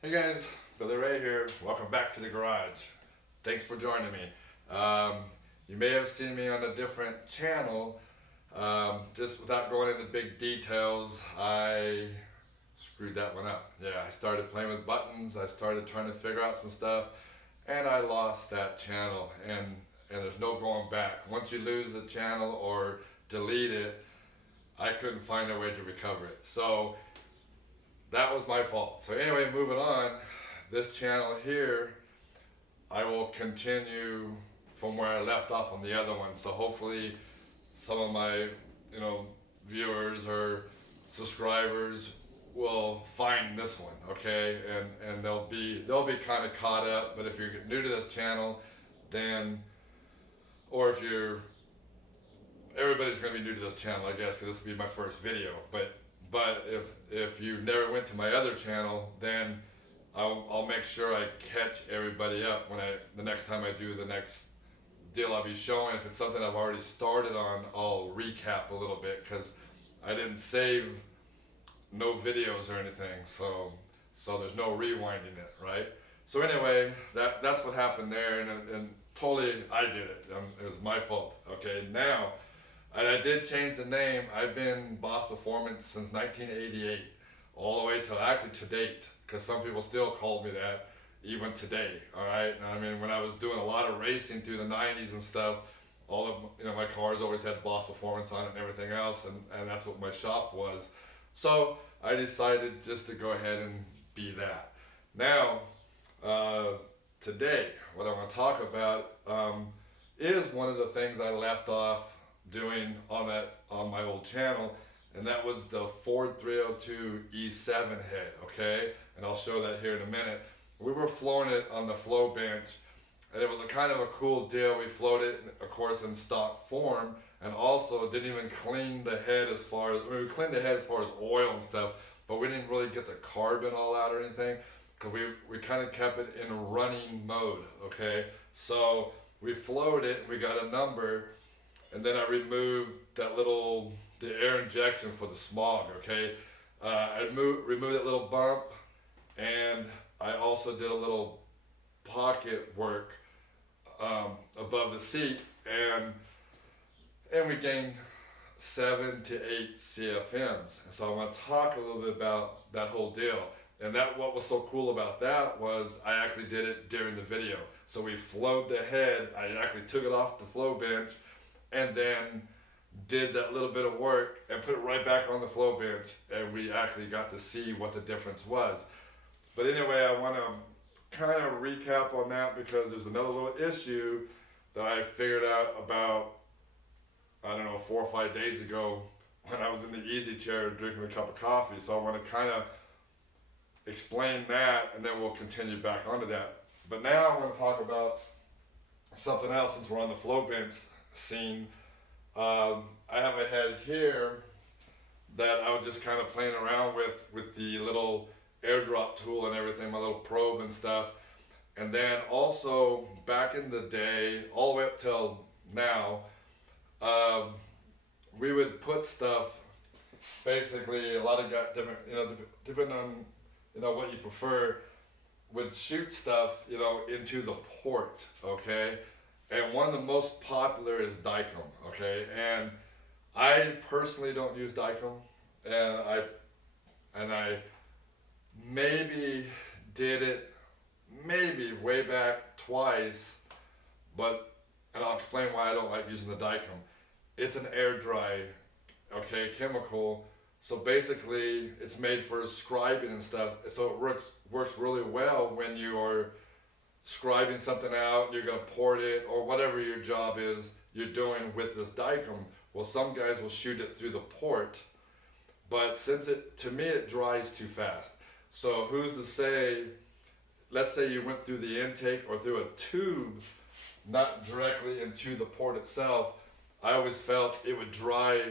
Hey guys, Billy Ray here. Welcome back to the garage. Thanks for joining me. You may have seen me on a different channel. Just without going into big details, I screwed that one up. Yeah, I started playing with buttons. I started trying to figure out some stuff, and I lost that channel. And there's no going back. Once you lose the channel or delete it, I couldn't find a way to recover it. So that was my fault. So anyway, moving on, this channel here, I will continue from where I left off on the other one. So hopefully some of my, viewers or subscribers will find this one, okay? And they'll be kind of caught up. But if you're new to this channel, then or if you're everybody's going to be new to this channel, I guess, because this will be my first video. But if you never went to my other channel, then I'll make sure I catch everybody up when the next time I do the next deal I'll be showing. If it's something I've already started on, I'll recap a little bit because I didn't save no videos or anything, so there's no rewinding it, right? So anyway, that's what happened there, and totally I did it. It was my fault. Okay, now. And I did change the name. I've been Boss Performance since 1988, all the way till actually to date, because some people still call me that even today. All right. I mean, when I was doing a lot of racing through the 90s and stuff, all of my cars always had Boss Performance on it and everything else, and that's what my shop was. So I decided just to go ahead and be that. Now, today, what I want to talk about is one of the things I left off doing on my old channel, and that was the Ford 302 E7 head. Okay, and I'll show that here in a minute. We were flooring it on the flow bench, and it was a kind of a cool deal. We flowed it, of course, in stock form, and also didn't even clean the head as far as we cleaned the head as far as oil and stuff, but we didn't really get the carbon all out or anything because we kind of kept it in running mode. Okay, so we flowed it, and we got a number. And then I removed the air injection for the smog, okay? I removed that little bump, and I also did a little pocket work above the seat, and we gained 7 to 8 CFMs. And so I want to talk a little bit about that whole deal. And what was so cool about that was I actually did it during the video. So we flowed the head, I actually took it off the flow bench, and then did that little bit of work and put it right back on the flow bench, and we actually got to see what the difference was. But anyway, I want to kind of recap on that because there's another little issue that I figured out about, I don't know, 4 or 5 days ago when I was in the easy chair drinking a cup of coffee. So I want to kind of explain that, and then we'll continue back onto that. But now I want to talk about something else since we're on the flow bench scene. I have a head here that I was just kind of playing around with the little airdrop tool and everything, my little probe and stuff. And then also back in the day, all the way up till now, we would put stuff, basically a lot of different, depending on what you prefer, would shoot stuff into the port, okay? And one of the most popular is Dykem, okay? And I personally don't use Dykem, and I maybe did it way back twice, and I'll explain why I don't like using the Dykem. It's an air dry, okay, chemical. So basically, it's made for scribing and stuff. So it works really well when you are scribing something out, you're going to port it, or whatever your job is you're doing with this Dykem. Well, some guys will shoot it through the port, but to me it dries too fast. So who's to say, let's say you went through the intake or through a tube, not directly into the port itself, I always felt it would dry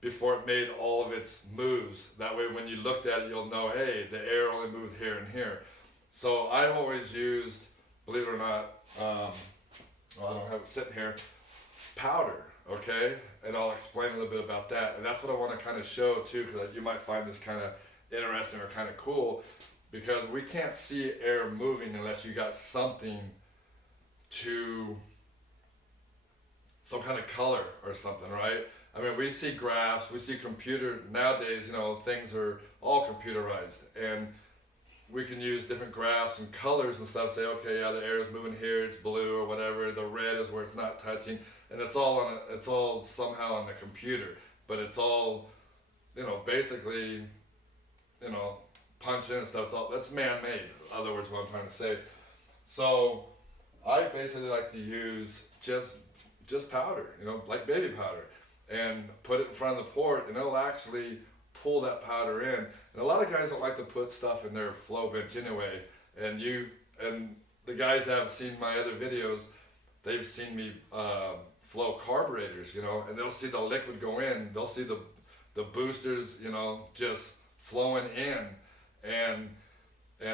before it made all of its moves. That way when you looked at it, you'll know, hey, the air only moved here and here. So I've always used, believe it or not, I don't have it sitting here, powder, okay? And I'll explain a little bit about that. And that's what I want to kind of show too, because you might find this kind of interesting or kind of cool. because we can't see air moving unless you got something to some kind of color or something, right? I mean, we see graphs, we see computer nowadays. You know, things are all computerized, and we can use different graphs and colors and stuff. Say, okay, yeah, the air is moving here, it's blue or whatever. The red is where it's not touching, and it's all on. It's all somehow on the computer, but it's all, you know, basically, you know, punch in and stuff. So that's man-made. In other words, what I'm trying to say. So I basically like to use just powder, you know, like baby powder, and put it in front of the port, and it'll actually pull that powder in. And a lot of guys don't like to put stuff in their flow bench anyway. And the guys that have seen my other videos, they've seen me flow carburetors, you know, and they'll see the liquid go in. They'll see the boosters, you know, just flowing in, and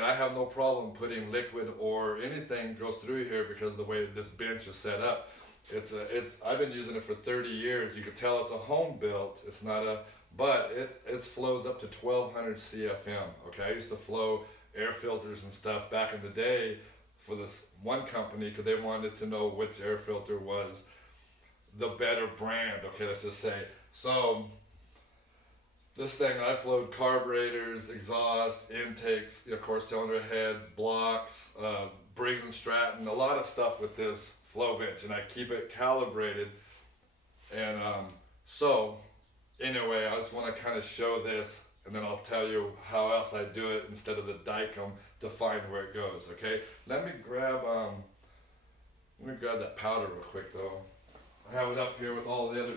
I have no problem putting liquid or anything goes through here because of the way this bench is set up. I've been using it for 30 years. You can tell it's a home built. It's not a, but it flows up to 1200 CFM. Okay, I used to flow air filters and stuff back in the day for this one company because they wanted to know which air filter was the better brand. Okay, let's just say. So this thing, I flowed carburetors, exhaust, intakes, of course, cylinder heads, blocks, Briggs and Stratton, a lot of stuff with this flow bench, and I keep it calibrated. And so anyway, I just want to kind of show this, and then I'll tell you how else I do it instead of the Dicom to find where it goes. Okay, let me grab that powder real quick though. I have it up here with all the other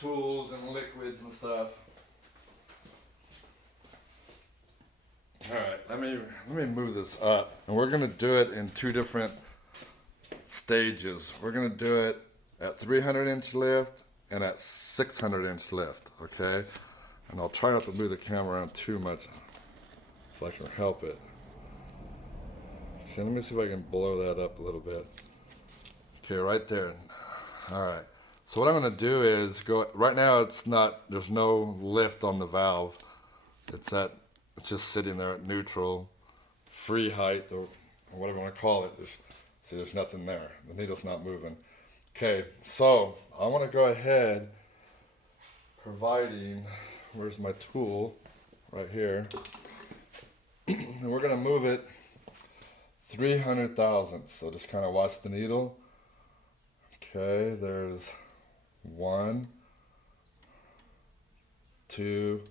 tools and liquids and stuff. All right, let me move this up, and we're gonna do it in two different stages. We're gonna do it at 300-inch lift and at 600-inch lift, okay? And I'll try not to move the camera around too much if I can help it. Okay, let me see if I can blow that up a little bit. Okay, right there. All right. So what I'm gonna do is go, right now there's no lift on the valve. It's just sitting there at neutral, free height, or whatever you want to call it. There's nothing there. The needle's not moving. Okay, so I want to go ahead, where's my tool? Right here. And we're going to move it 300 thousandths. So just kind of watch the needle. Okay, there's 1, 2,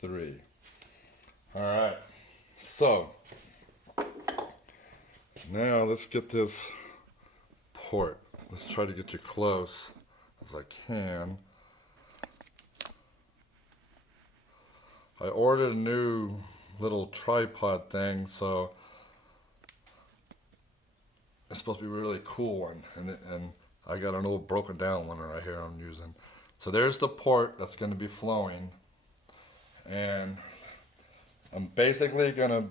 3. All right, so now let's get this port. Let's try to get you close as I can. I ordered a new little tripod thing, so it's supposed to be a really cool one, and I got an old broken down one right here I'm using. So there's the port that's going to be flowing, and I'm basically going to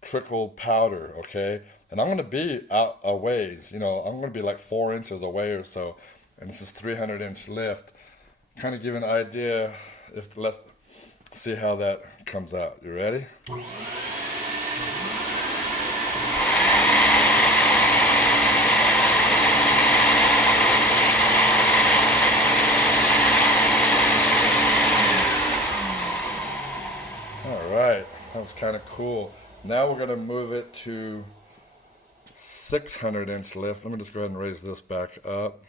trickle powder, okay? And I'm going to be out a ways, you know, I'm going to be like 4 inches away or so, and this is 300-inch lift. Kind of give an idea, let's see how that comes out. You ready? That was kind of cool. Now we're going to move it to 600-inch lift. Let me just go ahead and raise this back up.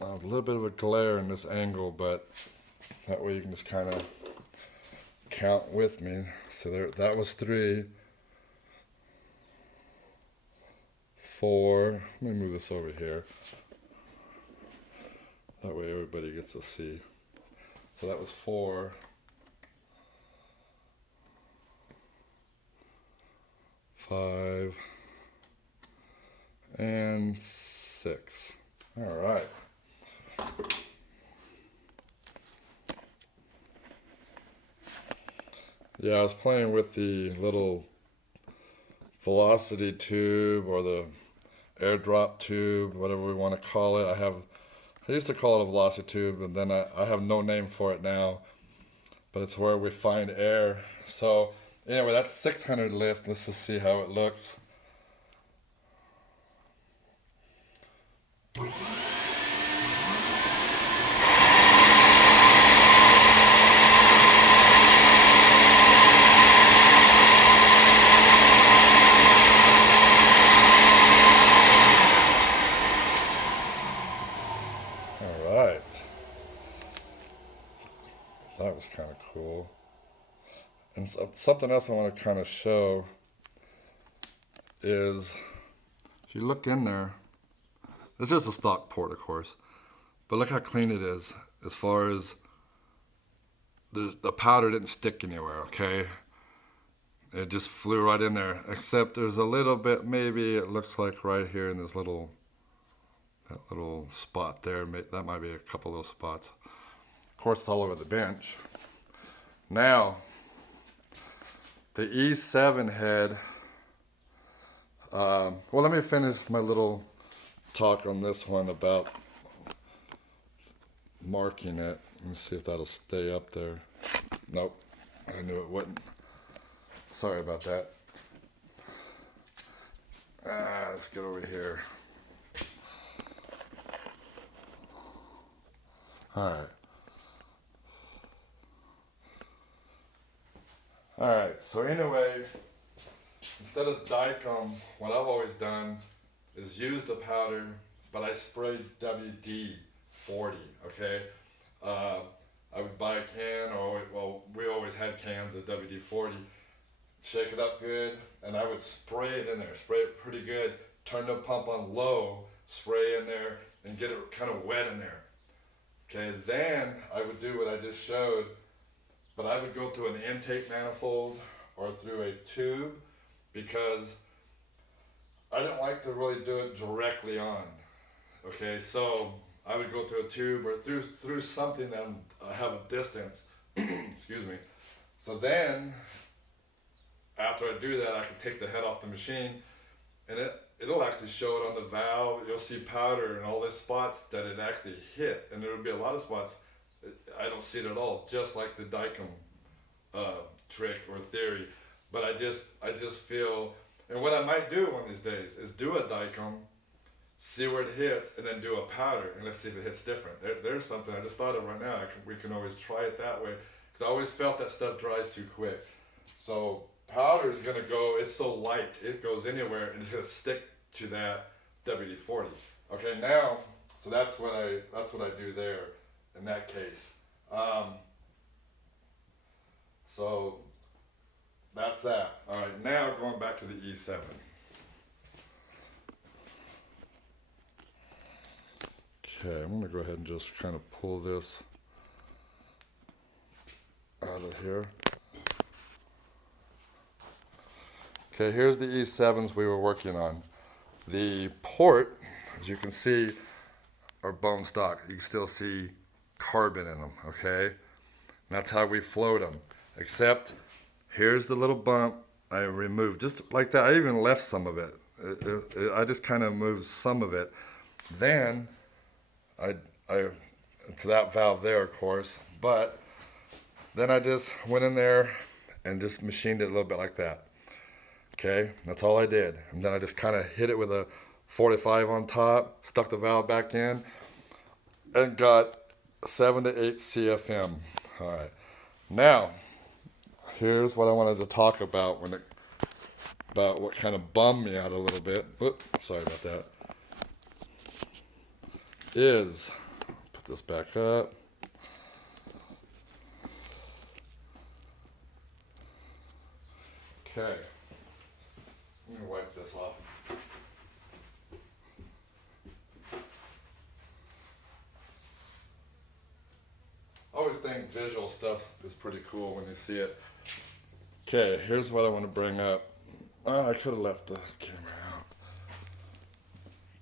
A little bit of a glare in this angle, but that way you can just kind of count with me. So there, that was 3, 4. Let me move this over here. That way everybody gets to see. So that was 4. 5 and 6. All right. Yeah, I was playing with the little velocity tube or the airdrop tube, whatever we want to call it. I used to call it a velocity tube, and then I have no name for it now. but it's where we find air. So anyway, that's 600 lift. Let's just see how it looks. All right. That was kind of cool. And something else I want to kind of show is, if you look in there, this is a stock port, of course, but look how clean it is as far as the powder didn't stick anywhere, okay? It just flew right in there, except there's a little bit, maybe it looks like right here in this that little spot there, that might be a couple of those spots. Of course, it's all over the bench. Now, the E7 head, well, let me finish my little talk on this one about marking it. Let me see if that'll stay up there. Nope, I knew it wouldn't. Sorry about that. Let's get over here. All right. All right, so anyway, instead of Dicom, what I've always done is use the powder, but I spray WD-40, okay? I would buy a can, or, well, we always had cans of WD-40, shake it up good, and I would spray it in there, spray it pretty good, turn the pump on low, spray in there, and get it kind of wet in there. Okay, then I would do what I just showed, but I would go through an intake manifold or through a tube, because I didn't like to really do it directly on. Okay, so I would go through a tube or through something that I have a distance. Excuse me. So then, after I do that, I can take the head off the machine, and it'll actually show it on the valve. You'll see powder in all the spots that it actually hit, and there'll be a lot of spots I don't see it at all, just like the Dicom trick or theory. But I just feel, and what I might do one of these days is do a Dicom, see where it hits, and then do a powder, and let's see if it hits different. There's something I just thought of right now. We can always try it that way, because I always felt that stuff dries too quick. So powder is gonna go, it's so light, it goes anywhere, and it's gonna stick to that WD-40. Okay, now, so that's what I do there in that case. So that's that. All right, now going back to the E7. Okay, I'm gonna go ahead and just kind of pull this out of here. Okay, here's the E7s we were working on. The port, as you can see, are bone stock. You can still see carbon in them, okay? And that's how we float them. Except, here's the little bump I removed, just like that. I even left some of it. I just kind of moved some of it. Then, I to that valve there, of course, but then I just went in there and just machined it a little bit like that. Okay, that's all I did. And then I just kind of hit it with a 45 on top, stuck the valve back in, and got 7 to 8 CFM. All right, now here's what I wanted to talk about about what kind of bummed me out a little bit. Oops, sorry about that. Is, put this back up. Okay, I'm gonna wipe this off. I always think visual stuff is pretty cool when you see it. Okay, here's what I want to bring up. Oh, I could have left the camera out.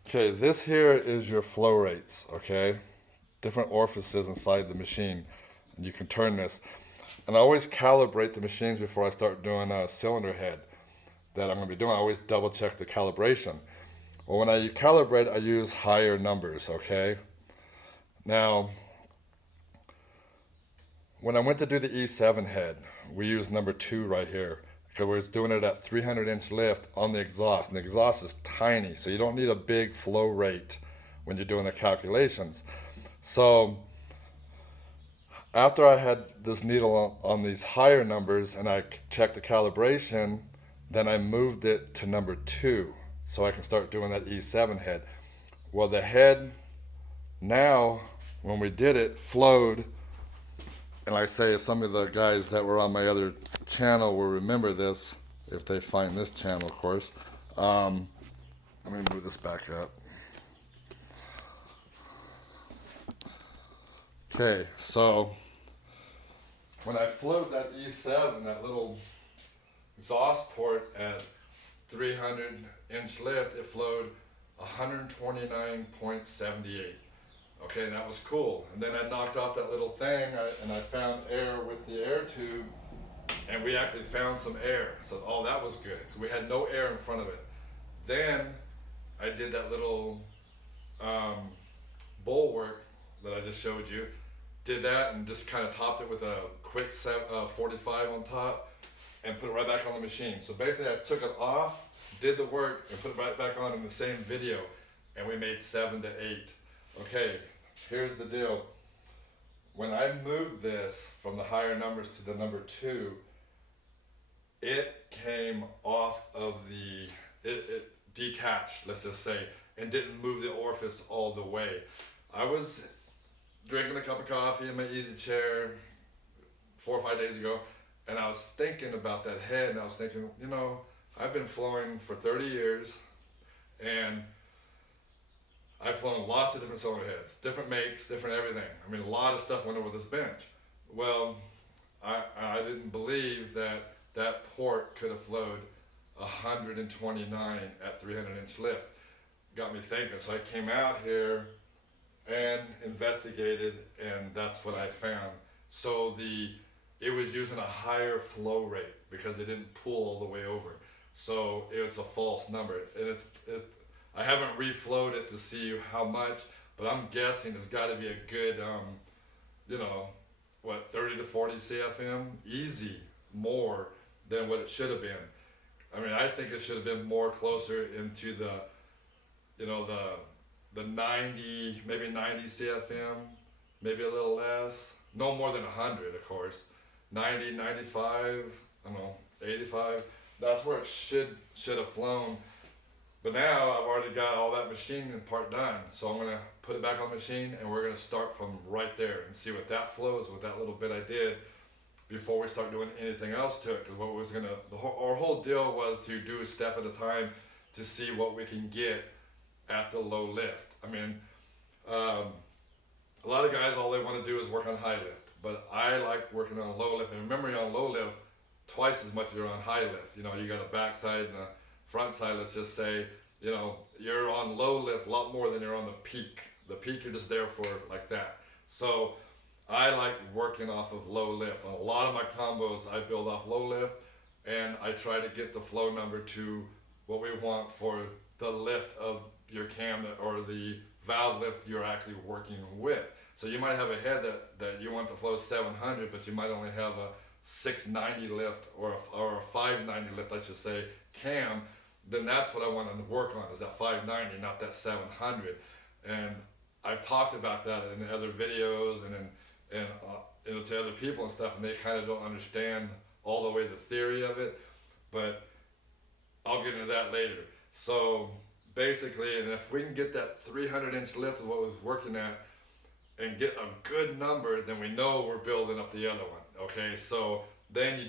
Okay, this here is your flow rates, okay? Different orifices inside the machine. And you can turn this. And I always calibrate the machines before I start doing a cylinder head that I'm going to be doing. I always double check the calibration. Well, when I calibrate, I use higher numbers, okay? Now, when I went to do the E7 head, we used number 2 right here because we're doing it at 300-inch lift on the exhaust, and the exhaust is tiny, so you don't need a big flow rate when you're doing the calculations. So after I had this needle on these higher numbers and I checked the calibration, then I moved it to number 2 so I can start doing that E7 head. Well, the head now, when we did it, flowed. And like I say, some of the guys that were on my other channel will remember this, if they find this channel, of course. Let me move this back up. Okay, so when I flowed that E7, that little exhaust port at 300-inch lift, it flowed 129.78. Okay, and that was cool. And then I knocked off that little thing, and I found air with the air tube, and we actually found some air. So, oh, that was good, because we had no air in front of it. Then I did that little bulwark that I just showed you. Did that and just kind of topped it with a quick 45 on top and put it right back on the machine. So basically I took it off, did the work, and put it right back on in the same video, and we made 7 to 8. Okay, here's the deal. When I moved this from the higher numbers to the number 2, it came off of it detached, let's just say, and didn't move the orifice all the way. I was drinking a cup of coffee in my easy chair 4 or 5 days ago, and I was thinking about that head, and I was thinking, you know, I've been flowing for 30 years, and I've flown lots of different cylinder heads, different makes, different everything. I mean, a lot of stuff went over this bench. Well, I didn't believe that that port could have flowed 129 at 300-inch lift. Got me thinking, so I came out here and investigated, and that's what I found. So it was using a higher flow rate because it didn't pull all the way over. So it's a false number, and I haven't reflowed it to see how much, but I'm guessing it's got to be a good, 30 to 40 CFM, easy, more than what it should have been. I mean, I think it should have been more closer into the 90, maybe 90 CFM, maybe a little less, no more than 100, of course. 90, 95, 85. That's where it should have flown. But now I've already got all that machine part done, so I'm gonna put it back on the machine, and we're gonna start from right there and see what that flows with that little bit I did before we start doing anything else to it. Because our whole deal was to do a step at a time to see what we can get at the low lift. I mean, a lot of guys, all they want to do is work on high lift, but I like working on low lift. And remember, you're on low lift twice as much as you're on high lift. You know, you got a backside and a front side. Let's just say, you're on low lift a lot more than you're on the peak. The peak, you're just there for like that. So I like working off of low lift. On a lot of my combos, I build off low lift, and I try to get the flow number to what we want for the lift of your cam or the valve lift you're actually working with. So you might have a head that you want to flow 700, but you might only have a 690 lift or a 590 lift, let's just say, cam. Then that's what I want to work on, is that 590, not that 700. And I've talked about that in other videos and to other people and stuff, and they kind of don't understand all the way the theory of it, but I'll get into that later. So basically, and if we can get that 300-inch lift of what we was working at and get a good number, then we know we're building up the other one. Okay, so then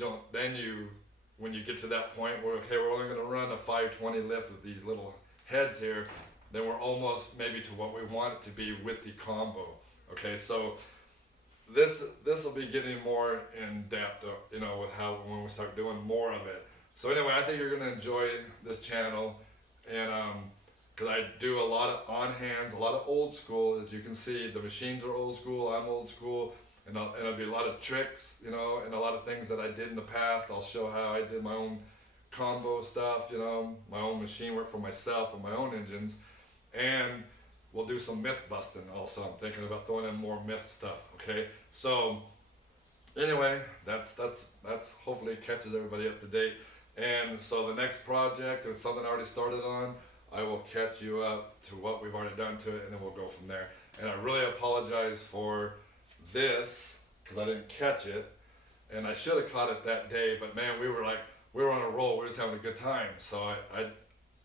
when you get to that point where, okay, we're only going to run a 520 lift with these little heads here, then we're almost maybe to what we want it to be with the combo. Okay, so this will be getting more in depth, with how when we start doing more of it. So anyway, I think you're going to enjoy this channel, and because I do a lot of on hands, a lot of old school. As you can see, the machines are old school, I'm old school, and it'll be a lot of tricks, and a lot of things that I did in the past. I'll show how I did my own combo stuff, my own machine work for myself with my own engines, and we'll do some myth busting also. I'm thinking about throwing in more myth stuff. Okay, so anyway, that's hopefully catches everybody up to date. And so the next project or something I already started on, I will catch you up to what we've already done to it, and then we'll go from there. And I really apologize for this because I didn't catch it, and I should have caught it that day. But man, we were on a roll. We were just having a good time. So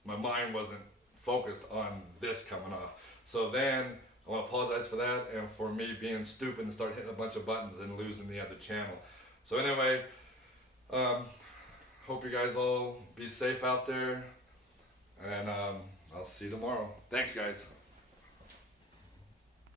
my mind wasn't focused on this coming off. So then I want to apologize for that and for me being stupid and start hitting a bunch of buttons and losing the other channel. So anyway, hope you guys all be safe out there, and I'll see you tomorrow. Thanks, guys.